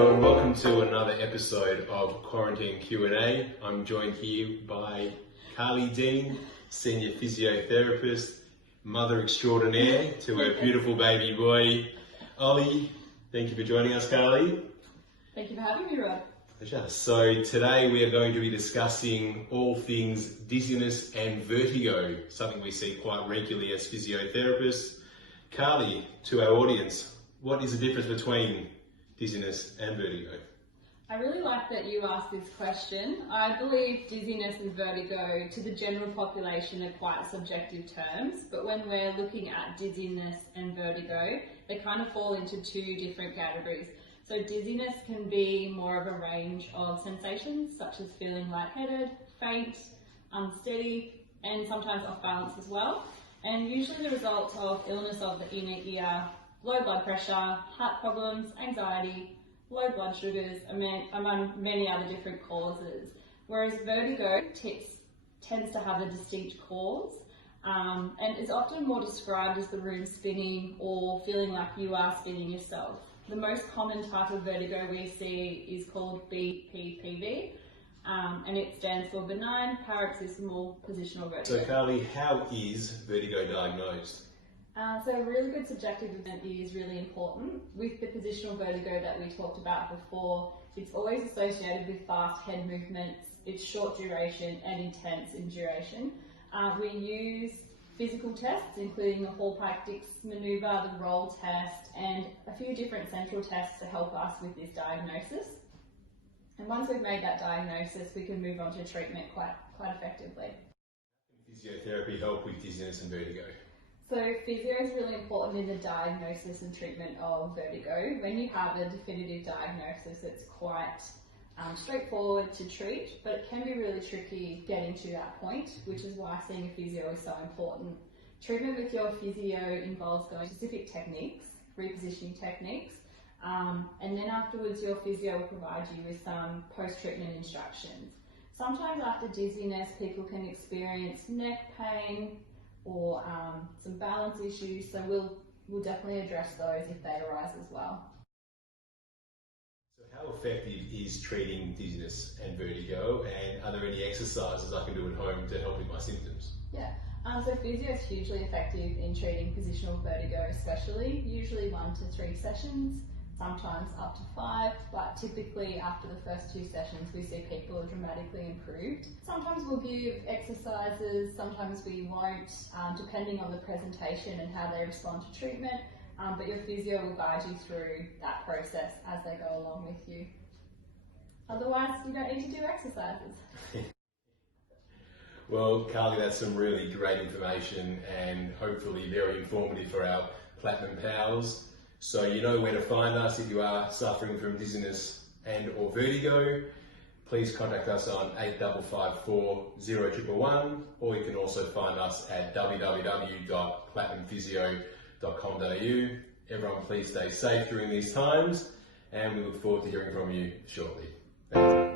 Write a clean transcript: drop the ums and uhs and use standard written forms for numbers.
Hello and welcome to another episode of Quarantine Q&A. I'm joined here by Carlie Dean, Senior Physiotherapist, Mother Extraordinaire to her beautiful baby boy, Ollie. Thank you for joining us, Carlie. Thank you for having me, Rod. Pleasure. So today we are going to be discussing all things dizziness and vertigo, something we see quite regularly as physiotherapists. Carlie, to our audience, what is the difference between dizziness and vertigo? I really like that you asked this question. I believe dizziness and vertigo to the general population are quite subjective terms, but when we're looking at dizziness and vertigo, they kind of fall into two different categories. So dizziness can be more of a range of sensations, such as feeling lightheaded, faint, unsteady, and sometimes off balance as well. And usually the result of illness of the inner ear, low blood pressure, heart problems, anxiety, low blood sugars, among many other different causes. Whereas vertigo tends to have a distinct cause and is often more described as the room spinning or feeling like you are spinning yourself. The most common type of vertigo we see is called BPPV, and it stands for benign paroxysmal positional vertigo. So Carlie, how is vertigo diagnosed? So a really good subjective event is really important. With the positional vertigo that we talked about before, it's always associated with fast head movements, it's short duration and intense in duration. We use physical tests, including the Hall-Pike-Dix manoeuvre, the roll test, and a few different central tests to help us with this diagnosis. And once we've made that diagnosis, we can move on to treatment quite effectively. How can physiotherapy help with dizziness and vertigo? So physio is really important in the diagnosis and treatment of vertigo. When you have a definitive diagnosis, it's quite straightforward to treat, but it can be really tricky getting to that point, which is why seeing a physio is so important. Treatment with your physio involves going specific techniques, repositioning techniques, and then afterwards your physio will provide you with some post-treatment instructions. Sometimes after dizziness, people can experience neck pain, or some balance issues, so we'll definitely address those if they arise as well. So how effective is treating dizziness and vertigo, and are there any exercises I can do at home to help with my symptoms? Yeah, so physio is hugely effective in treating positional vertigo especially, usually 1 to 3 sessions, sometimes up to 5, but typically after the first 2 sessions we see people are dramatically improved. Sometimes we'll give exercises, sometimes we won't, depending on the presentation and how they respond to treatment, but your physio will guide you through that process as they go along with you. Otherwise, you don't need to do exercises. Well, Carlie, that's some really great information and hopefully very informative for our Platinum pals. So you know where to find us if you are suffering from dizziness and or vertigo. Please contact us on 8554 0111, or you can also find us at www.platinumphysio.com.au. Everyone please stay safe during these times, and we look forward to hearing from you shortly. Thanks.